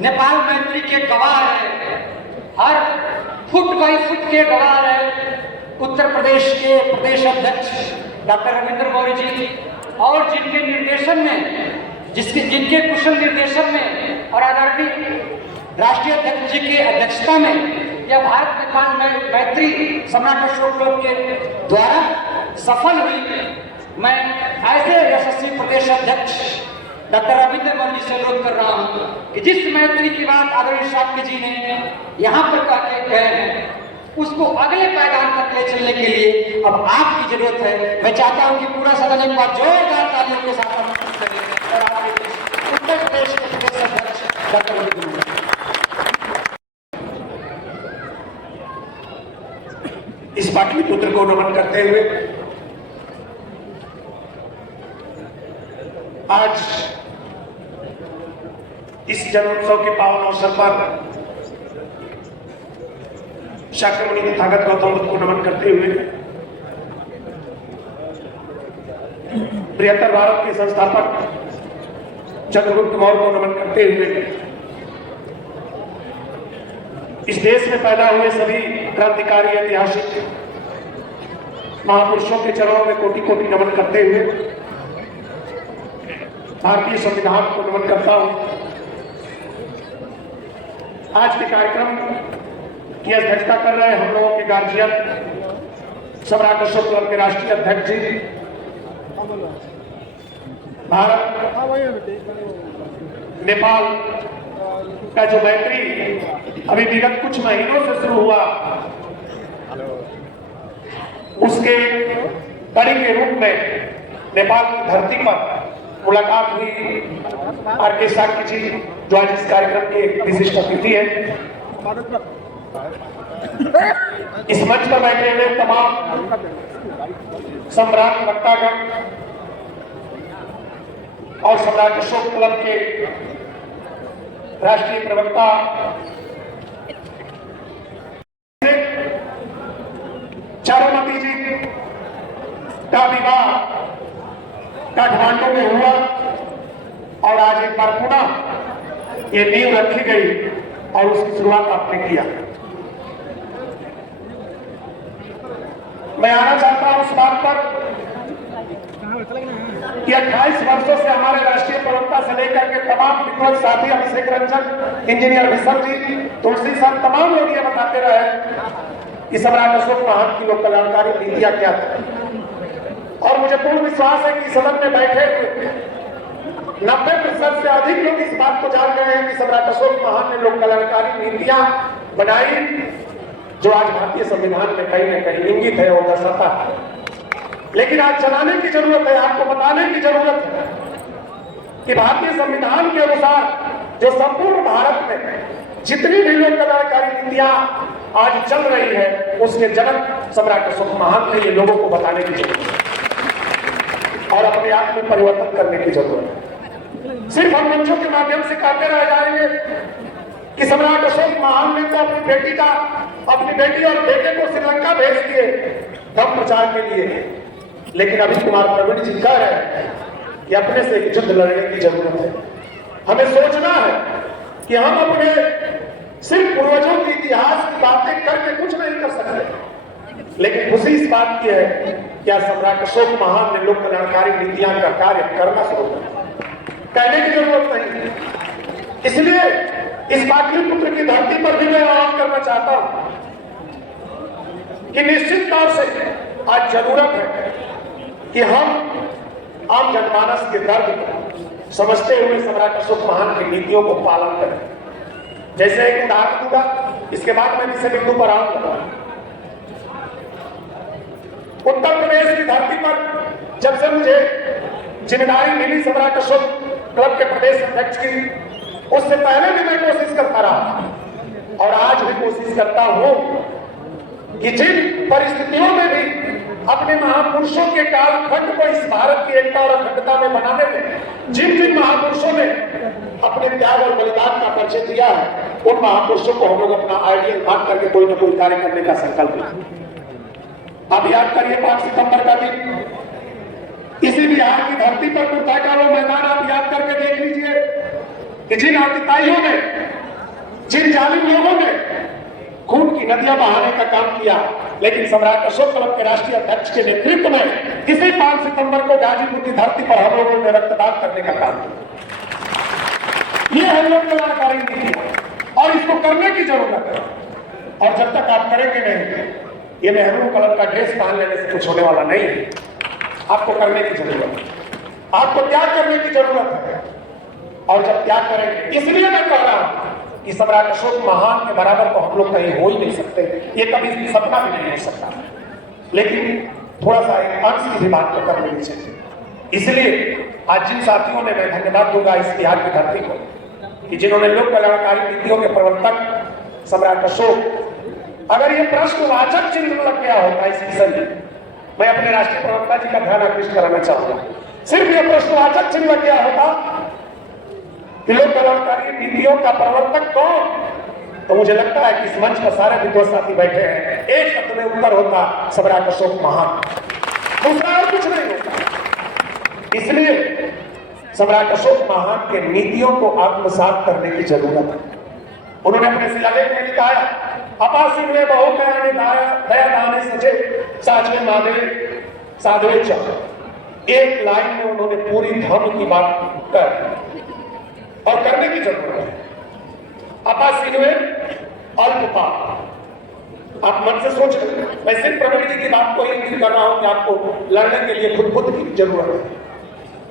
नेपाल मैत्री के गवाह है, हर फुट बाई फुट के गवाह है उत्तर प्रदेश के प्रदेश अध्यक्ष डॉक्टर रविंद्र मौर्य जी, और जिनके निर्देशन में, जिनके कुशल निर्देशन में और आदरणीय राष्ट्रीय अध्यक्ष जी के अध्यक्षता में यह भारत नेपाल मैत्री सम्राट अशोक क्लब के द्वारा सफल हुई। मैं ऐसे यशस्वी प्रदेश अध्यक्ष डॉक्टर रविंद्र मौर्य जी से अनुरोध कर रहा हूं कि जिस मैत्री की बात आदरणीय शाक्य जी ने यहाँ पर कह के गए हैं, उसको अगले पायदान तक ले चलने के लिए अब आपकी जरूरत है। मैं चाहता हूं कि पूरा सदन एक बार जोरदार तालियों के साथ आमंत्रित करें और हमारे देश उत्तर प्रदेश के प्रदेश अध्यक्ष डॉक्टर रविंद्र मौर्य। इस पाटलिपुत्र को नमन करते हुए आज इस जन्मोत्सव के पावन अवसर पर शाक्यमुनि तथागत गौतम बुद्ध को नमन करते हुए बृहत्तर भारत के संस्थापक चंद्रगुप्त मौर्य को नमन करते हुए इस देश में पैदा हुए सभी क्रांतिकारी ऐतिहासिक महापुरुषों के चरणों में कोटि कोटि नमन करते हुए भारतीय संविधान को नमन करता हूं। आज के कार्यक्रम की अध्यक्षता कर रहे हम लोगों के गार्जियन सम्राट अशोक क्लब के राष्ट्रीय अध्यक्ष जी, भारत नेपाल का जो मैत्री अभी विगत कुछ महीनों से शुरू हुआ, उसके कड़ी के रूप में नेपाल की धरती पर मुलाकात हुई। आर.के. शाक्य जी जो आज इस कार्यक्रम के विशिष्ट अतिथि है, इस मंच पर बैठे हुए तमाम सम्राट वक्तागण और सम्राट अशोक क्लब के राष्ट्रीय प्रवक्ता, चारुमती जी का विवाह काठमांडू में हुआ और आज एक बार पुनः ये नींव रखी गई और उसकी शुरुआत आपने किया। मैं आना चाहता हूं उस बात पर कि 28 वर्षों से हमारे राष्ट्रीय प्रवक्ता से लेकर के तमाम विद्वान साथी, अभिषेक रंजन, इंजीनियर विशर जी, तुलसी सर, तमाम लोग ये बताते रहे कि सम्राट अशोक महान की लोक कल्याणकारी नीतियां क्या थी। और मुझे पूर्ण विश्वास है कि सदन में बैठे 90% से अधिक लोग इस बात को जान गए हैं कि सम्राट अशोक महान ने लोक कल्याणकारी नीतियां बनाई जो आज भारतीय संविधान में कहीं न कहीं इंगित है और दर्शाता है। लेकिन आज चलाने की जरूरत है, आपको बताने की जरूरत है कि भारतीय संविधान के अनुसार जो संपूर्ण भारत में जितनी भी लोक कल्याणकारी नीतियां आज चल रही है, उसके जनक सम्राट अशोक महान थे। ये लोगों को बताने की जरूरत है और अपने आप में परिवर्तन करने की जरूरत है। सिर्फ हम मंचों के माध्यम से कहते रह जाएंगे कि सम्राट अशोक महान ने तो अपनी बेटी और बेटे को श्रीलंका भेज दिए धर्म प्रचार के लिए, लेकिन अभी कुमार प्रवीण जी कह रहे हैं कि अपने से युद्ध लड़ने की जरूरत है। हमें सोचना है कि हम अपने सिर्फ पूर्वजों के इतिहास की बातें करके कुछ नहीं कर सकते, लेकिन खुशी इस बात की है क्या सम्राट अशोक महान ने लोक कल्याणकारी नीतियां का कार्य करना शुरू किया। कहने की जरूरत नहीं। इसलिए इस पाटलिपुत्र की धरती पर भी मैं आह्वान करना चाहता हूं कि निश्चित तौर से आज जरूरत है कि हम आम जनमानस के दर्द को समझते हुए सम्राट अशोक महान की नीतियों को पालन करें। जैसे एक उदाहरण दूंगा, इसके बाद मैं इसे बिंदु पर आऊंगा। उत्तर प्रदेश की धरती पर जब से मुझे जिम्मेदारी मिली सम्राट अशोक क्लब के प्रदेश अध्यक्ष की, उससे पहले भी मैं कोशिश करता रहा और आज भी कोशिश करता हूं कि जिन परिस्थितियों में भी अपने महापुरुषों के कालखंड को इस भारत की एकता और अखंडता में बनाने में जिन जिन महापुरुषों ने अपने त्याग और बलिदान का परिचय दिया है, उन महापुरुषों को हम लोग अपना आइडियल मान करके कोई न कोई कार्य करने का संकल्प लें। अब याद करिए 5 सितंबर का दिन, इसी बिहार की धरती पर कुर्ता का वो मैदान आप याद करके देख लीजिए कि जिन आतिताइयों ने जिन जालिम लोगों ने खून की नदियां बहाने का काम किया, लेकिन सम्राट अशोक क्लब के राष्ट्रीय अध्यक्ष के नेतृत्व में इसी 5 सितंबर को गाजीपुर की धरती पर हम लोगों ने रक्तदान करने का काम किया। ये है लोक कल्याणकारी नीति और इसको करने की जरूरत है। और जब तक आप करेंगे नहीं, ये मेहरून कलर का ड्रेस पहन लेने से कुछ होने वाला नहीं है। आपको करने की जरूरत है, आपको त्याग करने की जरूरत है। और जब त्याग करेंगे, इसलिए मैं कह रहा हूं कि सम्राट अशोक महान के बराबर तो हम लोग कहीं हो ही नहीं सकते, ये कभी सपना भी नहीं हो सकता। लेकिन थोड़ा सा एक अंश की भी बात तो कर लेनी चाहिए। इसलिए आज जिन साथियों ने, मैं धन्यवाद दूंगा इस बिहार की धरती को कि जिन्होंने लोक कल्याणकारी नीतियों के प्रवर्तक सम्राट अशोक, अगर ये प्रश्नवाचक चिन्ह लग गया होता इस विषय में, मैं अपने राष्ट्रीय प्रवक्ता जी का ध्यान आकृष्ट कराना चाहूंगा। सिर्फ ये प्रश्नवाचक चिन्ह लग गया होता कि लोक कल्याणकारी नीतियों का प्रवर्तक कौन, तो मुझे लगता है कि इस मंच पर सारे विद्वान साथी बैठे हैं, एक शब्द में उत्तर होता सम्राट अशोक महान, दूसरा और कुछ नहीं होता। इसलिए सम्राट अशोक महान के नीतियों को आत्मसात करने की जरूरत है। उन्होंने अपने शिलालेख में लिखा है, अपासी हुए बहु कयाने दया दाने सचे साजवे मादे साधवे चल। एक लाइन में उन्होंने पूरी धर्म की बात कर और करने की जरूरत है। अपासी हुए अल्पपात, आप मन से सोच रहे, मैं सिर्फ प्रवृत्ति की बात को ही इंगित कर रहा हूं कि आपको लड़ने के लिए खुद की जरूरत है।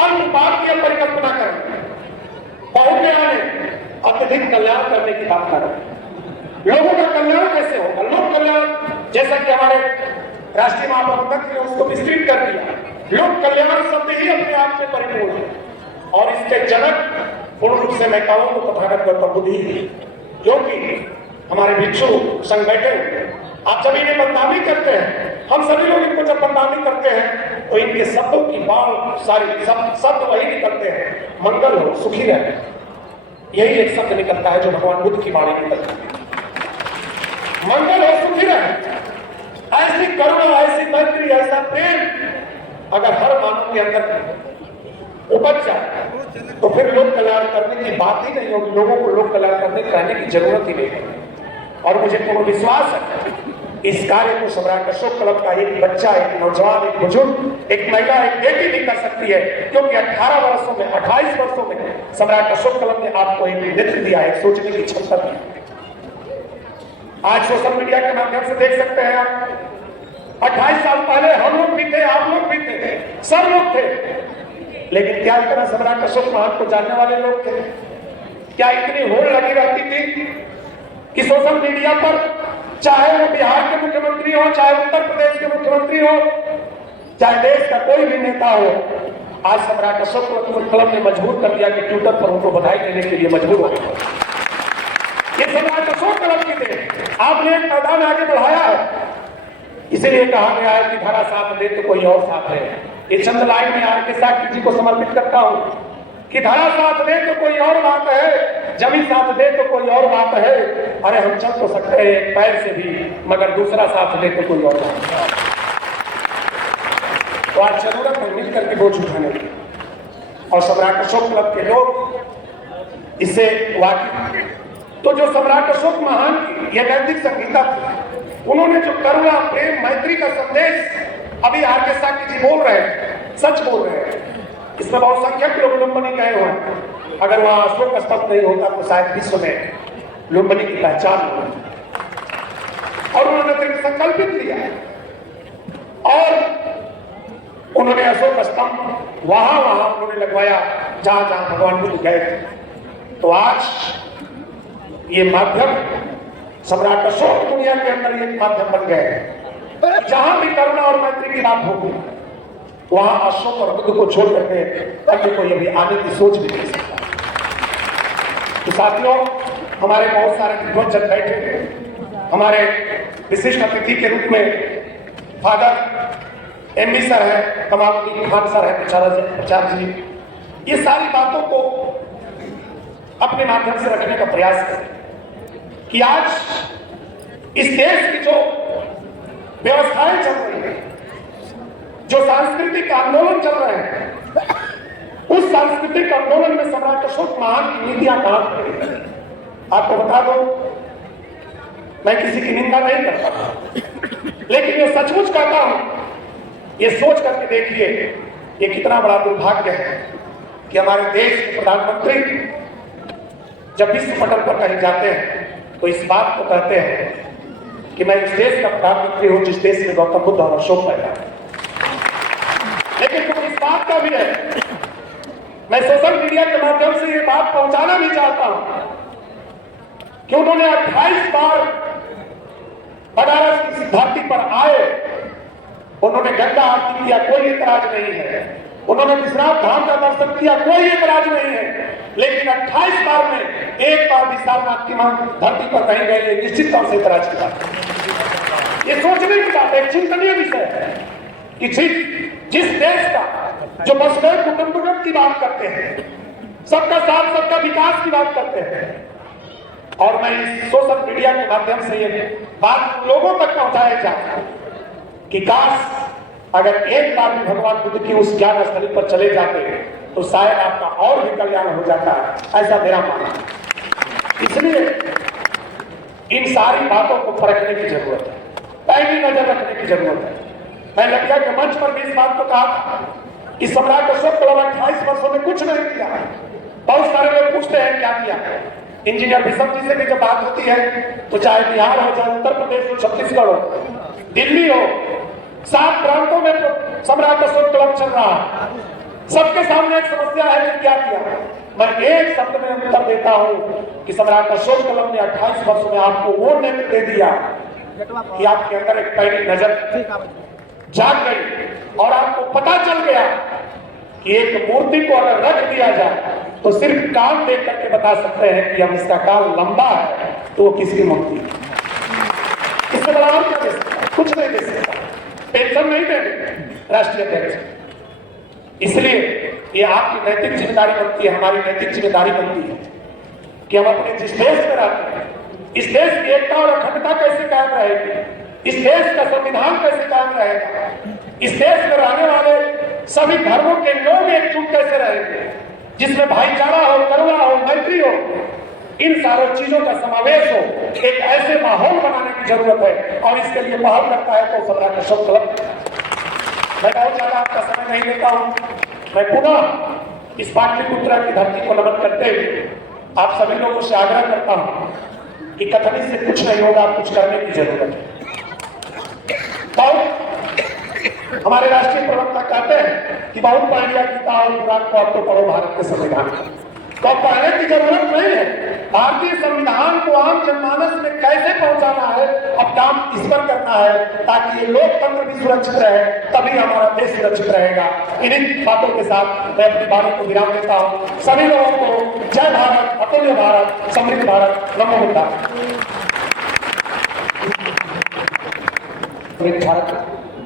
अल्पपात की परिकल्पना करें, बहु कयाने अत्यधिक कल्याण करने की बात कर रहे हैं। लोगों का कल्याण कैसे होगा? लोक कल्याण, जैसा कि हमारे राष्ट्रीय महाप्रबंधक ने उसको विस्तृत कर दिया। लोक कल्याण शब्द ही अपने आप में परिपूर्ण है और इसके जनक पूर्ण रूप से मैं कहूं तो तथागत गौतम बुद्ध ही, क्योंकि हमारे भिक्षु संग बैठे, आप जब इन्हें बदनामी करते हैं, हम सभी लोग इनको जब बदनामी करते हैं तो इनके शब्दों की बात सारी शब्द वही निकलते हैं, मंगल हो, सुखी रहे। यही एक शब्द निकलता है जो भगवान बुद्ध की वाणी निकलती है, मंगल हो, सुखी रहे। ऐसी करुणा, ऐसी मैत्री, ऐसा प्रेम अगर हर मानव के अंदर उपज जाए तो फिर लोक कल्याण करने की बात ही नहीं होगी, लोगों को लोक कल्याण करने कहने की जरूरत ही नहीं है। और मुझे पूर्ण विश्वास है इस कार्य को सम्राट अशोक क्लब का एक बच्चा, एक नौजवान, एक बुजुर्ग, एक महिला, एक बेटी भी कर सकती है, क्योंकि 18 वर्षों में, 28 वर्षों में सम्राट अशोक क्लब ने आपको एक नेतृत्व दिया है, सोचने की क्षमता दी। आज सोशल मीडिया के माध्यम से देख सकते हैं आप, 28 साल पहले हम लोग भी थे, आप लोग भी थे, सब लोग थे, लेकिन क्या इतना सम्राट अशोक महान को जानने वाले लोग थे? क्या इतनी होड़ लगी रहती थी कि सोशल मीडिया पर, चाहे वो बिहार के मुख्यमंत्री हो, चाहे उत्तर प्रदेश के मुख्यमंत्री हो, चाहे देश का कोई भी नेता हो, आज सम्राट अशोक क्लब ने मजबूर कर दिया कि ट्विटर पर उनको बधाई देने के लिए मजबूर हो गए। ये सम्राट अशोक क्लब की थे, आपने एक मैदान आगे बढ़ाया है। इसीलिए कहा गया है कि धारा साथ दे तो कोई और साथ है। ये चंद लाइन में आर.के. साक्य जी को समर्पित करता हूं कि धारा साथ दे तो कोई और बात है, जमीन साथ दे तो कोई और बात है। अरे हम चल तो सकते हैं एक पैर से भी, मगर दूसरा साथ दे तो कोई और बात है। तो आज जरूरत है मिलकर के बोझ उठाने की, और सम्राट अशोक क्लब के लोग इससे वाकिफ। तो जो सम्राट अशोक महान की यह नैतिक संहिता थी, उन्होंने जो करुणा, प्रेम, मैत्री का संदेश अभी आर.के. साक्य जी बोल रहे हैं, सच बोल रहे हैं। इसमें बहुसंख्यक लोग लुम्बिनी गए हुए हैं। अगर वहां अशोक स्तंभ नहीं होता तो शायद विश्व में लुम्बिनी की पहचान होती। और उन्होंने फिर संकल्पित लिया और उन्होंने अशोक स्तंभ वहां उन्होंने लगवाया जहां जहां भगवान बुद्ध गए थे। तो आज ये माध्यम सम्राट अशोक दुनिया के अंदर एक माध्यम बन गए। जहां भी करुणा और मैत्री की बात होगी वहां अशोक और बुद्ध को छोड़ करके अन्य को यह भी आने की सोच भी नहीं सकता। तो साथियों, हमारे बहुत सारे विद्वजन बैठे हैं। हमारे विशिष्ट अतिथि के रूप में फादर एम.बी. सर है, कमालुद्दीन खान सर है, आचार्य जी, ये सारी बातों को अपने माध्यम से रखने का प्रयास करें कि आज इस देश की जो व्यवस्थाएं चल रही है, जो सांस्कृतिक आंदोलन चल रहे हैं, उस सांस्कृतिक आंदोलन में सम्राट अशोक महान की नीतियां कहां खड़ी? आपको बता दो, मैं किसी की निंदा नहीं करता, लेकिन ये सचमुच कहता हूं, ये सोच करके देखिए ये कितना बड़ा दुर्भाग्य है कि हमारे देश के प्रधानमंत्री जब विश्व पटल पर कहीं जाते हैं तो इस बात को कहते हैं कि मैं इस देश का प्रधानमंत्री हूं जिस देश में गौतम बुद्ध और अशोक पैदा हुए। लेकिन तो इस बात का भी है, मैं सोशल मीडिया के माध्यम से ये बात पहुंचाना भी चाहता हूं कि उन्होंने 28 बार बनारस की धरती पर आए, उन्होंने गंगा आरती किया, कोई एतराज नहीं है, उन्होंने विश्वनाथ धाम का दर्शन किया, कोई एतराज नहीं है, लेकिन 28 बार में एक बार भी सारनाथ की धरती पर कहीं गए, निश्चित तौर से एतराज की बात है। ये सोचने की बात है, चिंतनीय विषय है कि जिस देश का जो वसुधैव कुटुंबकम की बात करते हैं, सबका साथ सबका विकास की बात करते हैं, और मैं इस सोशल मीडिया के माध्यम से ये बात लोगों तक पहुंचाया जाए कि काश अगर एक बार भी भगवान बुद्ध की उस ज्ञान स्थली पर चले जाते तो शायद आपका और भी कल्याण हो जाता है, ऐसा मेरा मानना है। इसलिए इन सारी बातों को परखने की जरूरत है, पैनी नजर रखने की जरूरत है। मैं लड़किया के मंच पर भी इस बात को कहा था कि सम्राट अशोक कलम 28 वर्षों में कुछ नहीं किया। बहुत सारे लोग पूछते हैं क्या किया। इंजीनियर भीषम जी से भी जब बात होती है तो चाहे बिहार हो, चाहे उत्तर प्रदेश हो, छत्तीसगढ़ हो, दिल्ली हो, 7 प्रांतों में तो सम्राट अशोक कलम चल रहा है। सबके सामने एक समस्या है कि क्या किया। मैं एक शब्द में उत्तर देता हूं कि सम्राट अशोक कलम ने 28 वर्षों में आपको वो नेतृत्व दे दिया कि आपके अंदर एक पैनी नजर जाग गई और आपको पता चल गया कि एक मूर्ति को अगर रख दिया जाए तो सिर्फ कान देख करके बता सकते हैं कि हम इसका काल लंबा है तो वो किसकी मूर्ति है। इससे बड़ा और क्या दे सकता, कुछ नहीं दे सकता, पेंशन नहीं देंगे राष्ट्रीय अध्यक्ष। इसलिए ये आपकी नैतिक जिम्मेदारी बनती है, हमारी नैतिक जिम्मेदारी बनती है कि हम अपने जिस देश में रहते हैं, इस देश की एकता और अखंडता कैसे कायम रहेगी, इस देश का संविधान कैसे कायम रहेगा, इस देश में रहने वाले सभी धर्मों के लोग एकजुट कैसे रहेंगे, जिसमें भाईचारा हो, करुणा हो, मैत्री हो, इन सारी चीजों का समावेश हो, एक ऐसे माहौल बनाने की जरूरत है। और इसके लिए पहल करता है तो सम्राट अशोक कलम। मैं बहुत ज्यादा आपका समय नहीं लेता हूं। मैं पुनः इस पाटलिपुत्र की धरती को नमन करते हुए आप सभी लोगों से आग्रह करता हूं कि कथनी से कुछ नहीं होगा, कुछ करने की जरूरत है। बहुत हमारे राष्ट्रीय प्रवक्ता कहते हैं कि बहुत पढ़ लिया गीता और कुरान को, अब तो पढ़ो भारत के संविधान को। तो पढ़ने की जरूरत नहीं है। भारतीय संविधान को आम जनमानस में कैसे पहुंचाना है, अब काम इस पर करना है ताकि ये लोकतंत्र भी सुरक्षित रहे, तभी हमारा देश सुरक्षित रहेगा। इन्हीं बातों के साथ मैं अपनी बात को विराम देता हूं। सभी लोगों को जय भारत, अतुल्य भारत, समृद्ध भारत, नमो बुद्धाय। भारत